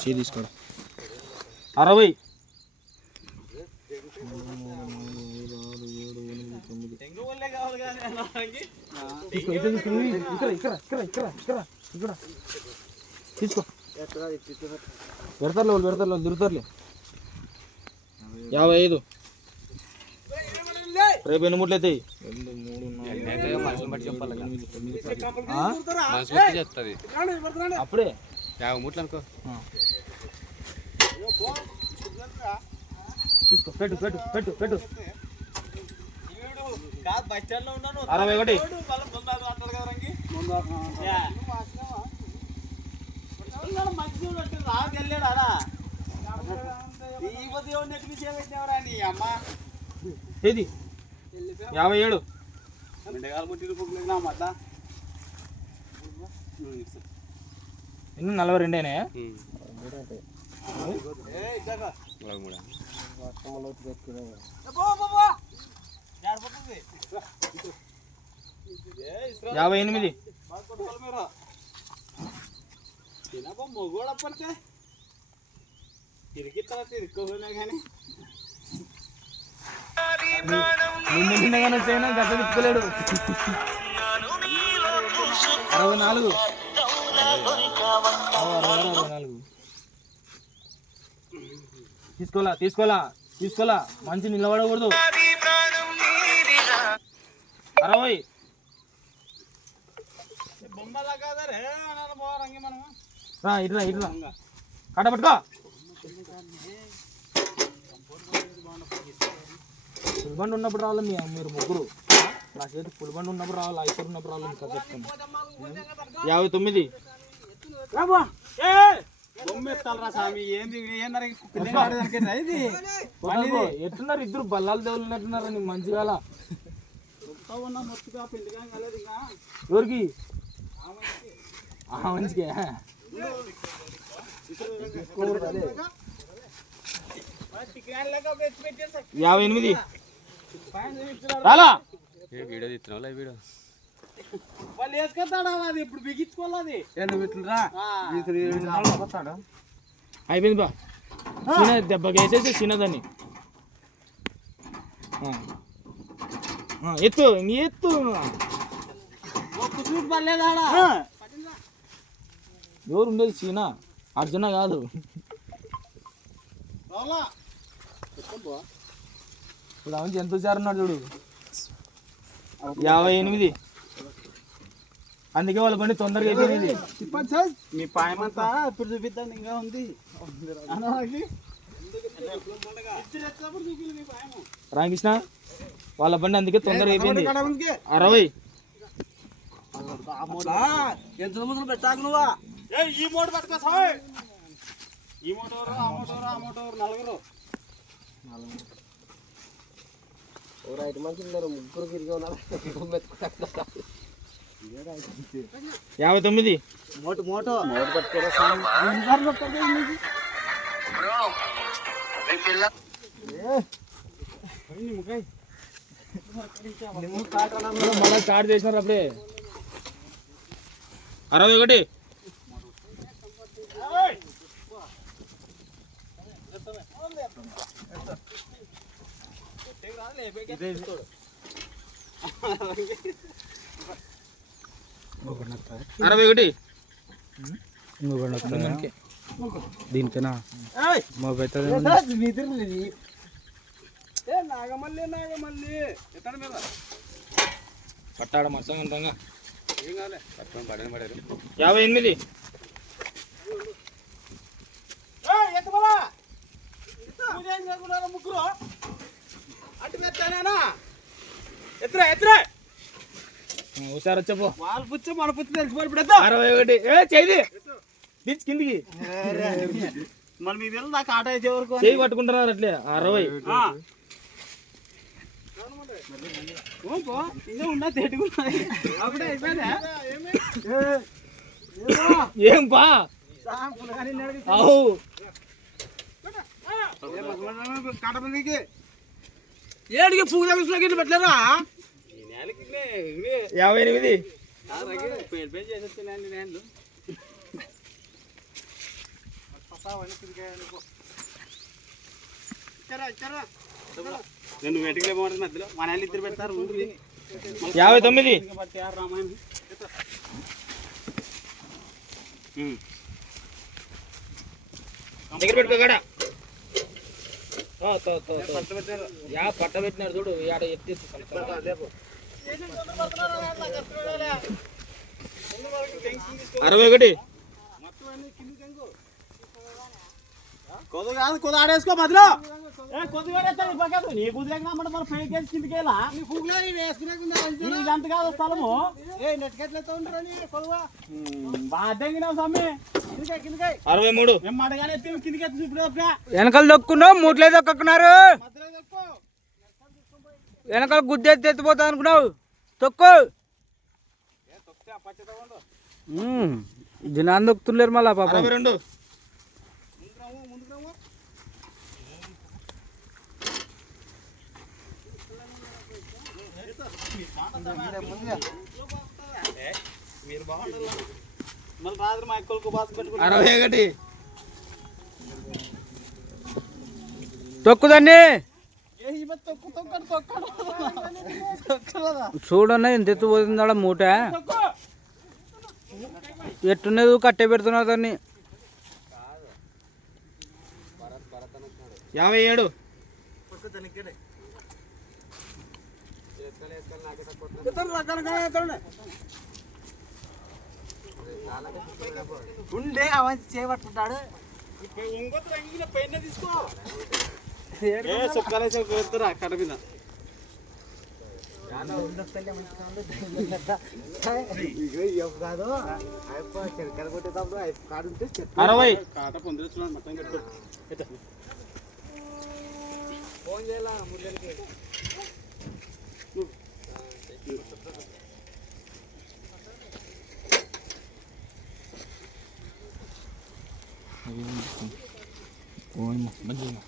చే తీసుకో. అరవై. తీసుకో, ఇటు తీసుకో, ఇ- ఇక్కడ ఇక్కడ ఇక్కడ ఇక్కడ ఇక్కడ ఇక్కడ తీసుకో పెడతారులే వాళ్ళు పెడతారులే వాళ్ళు తిరుగుతారులే. యాభై ఐదు. రేపు ఎన్ని ముట్లు అవుతాయి అప్పుడే? యాభై ముట్లు అనుకో. ఆ. తీసుకో పెట్టు పెట్టు పెట్టు పెట్టు. అరవై ఒకటి. ఏది? యాభై ఏడు. ఎన్ని నలభై రెండేనే నలభై మూడు యాభై ఎనిమిది. నిన్న నిన్నగానే వచ్చాయినా? గత అరవై నాలుగు. నాలుగు తీసుకోలా తీసుకోలా తీసుకోలా. మంచి నిలబడకూడదు. అరవై. రా ఇట్లా ఇట్లా కట్ట పట్టుకో. పులిబండి ఉన్నప్పుడు రావాలి మీ మీరు ముగ్గురు. నా చేతి పులిబండి ఉన్నప్పుడు రావాలి ఐదు ఉన్నప్పుడు రావాలి ఇంకా చెప్తాను. యాభై తొమ్మిది. పట్టుకో. ఎట్టున్నారు ఇద్దరు? బల్లాలు దేవుళ్ళు ఉన్నట్టున్నారు నీకు మంచిగా ఎవరికి? ఆ మంచిగా యాభై ఎనిమిది. రాలా ఏ వీడియో తీస్తున్నావు వీడియో? వాళ్ళు వేసుకొస్తాడా అది ఇప్పుడు బిగించుకోవాలి అయిపోయింది బా. చిన్న దెబ్బకి వేసేసి చిన్నదాన్ని. ఆ. ఆ, ఎత్తు నీ ఎత్తు. పర్లేదాడా ఎవరు ఉండేది చీనా అర్జున కాదు. ఇప్పుడు అవన్నీ ఎంత చేరున్నాడు చూడు? యాభై ఎనిమిది. అందుకే వాళ్ళ బండి తొందరగా అయిపోయింది మీ పాయమంతా ఇప్పుడు చూపిద్దాం ఇంకా ఉంది? రామకృష్ణ వాళ్ళ బండి అందుకే తొందరగా అయిపోయింది. అరవై ఎంత ముందు పెట్టాక నువ్వా ఈ మోటు పట్టుకో ఈ మోటోరు ఆ మోటోరు ఆ మోటోరు నలుగురు యాభై తొమ్మిది మోటు మోటో మోటు పట్టుకోరా సాయం ఎన్నిసార్లు పట్టుకోరా నీకు? ఏ, నీ ముఖాయ్. నీ ముఖం కాటనా? మళ్ళీ స్టార్ట్ చేసినారు అప్పుడే అరవై ఒకటి అరవై ఒకటి. దీనికైనా? ఏయ్, మా పెద్ద ఏ సార్, నీ ఎదురు ఇది. ఏ నాగమల్లి నాగమల్లి. ఎక్కడ మీద. పట్టాడ మత్సం అంతంగా ఏం కాలే పట్టుకొని పడని పడారు యాభై ఎనిమిది. ముగ్గురు? అటు పెట్టానేనా ఎత్తురా ఎత్తురా. ఒకసారి వచ్చపో వాళ్ళ పుచ్చు మన పుచ్చు తెలిసిపోయి అరవై ఒకటి. ఏ చేయి దించి కిందికి. మన తెలుసు నాకు ఆట వేసే వరకు. చేయి పట్టుకుంటున్నారు అట్లే. అరవై. ఏ, నడిపి- అవు. ఏడికి పూజ పెట్టలేరా యాభై ఎనిమిది నేను వెంటకి లేమంటే మధ్యలో మన వాళ్ళు ఇద్దరు పెడతారు యాభై తొమ్మిది. దగ్గర పెట్టుకోగడ యా పట్ట పెట్టినారు చూడు యాడ ఎత్తి అరవై ఒకటి. కొద్ది కాదు కొద్ది ఆడేసుకో మధ్యలో. ఏ కొద్ది ఆడేస్తాను పక్కదు నీ కుదిరేక మన మన పైకి వేసి కిందికి వెళ్ళా ఇదంత కాదు స్థలము. బాధ్యంగా స్వామి. అరవై మూడు. మేము మడగానే ఎత్తి కిందికి ఎత్తి చూపుడు వెనకాల దొక్కున్నావు మూట్లే దొక్కున్నారు వెనకాల గుద్దెత్తి ఎత్తిపోతా అనుకున్నావు తొక్కు. ఉమ్, దినాన్ని దొక్కుతులేరు మళ్ళా పాపం. రెండు. అరవై ఒకటి. తొక్కుదాన్ని చూడన్నా ఎంత ఎత్తిపోతుందా మూట? ఎట్టున్నది కట్టే పెడుతున్నారు దాన్ని. యాభై ఏడు. ఉండే అవన్నీ పెన్ను తీసుకో. ఏ సుక్కలేసి పెడతారా కడ మీద అరవై. కాట పొందిస్తున్నాడు మొత్తం కట్టుకో మంచిగా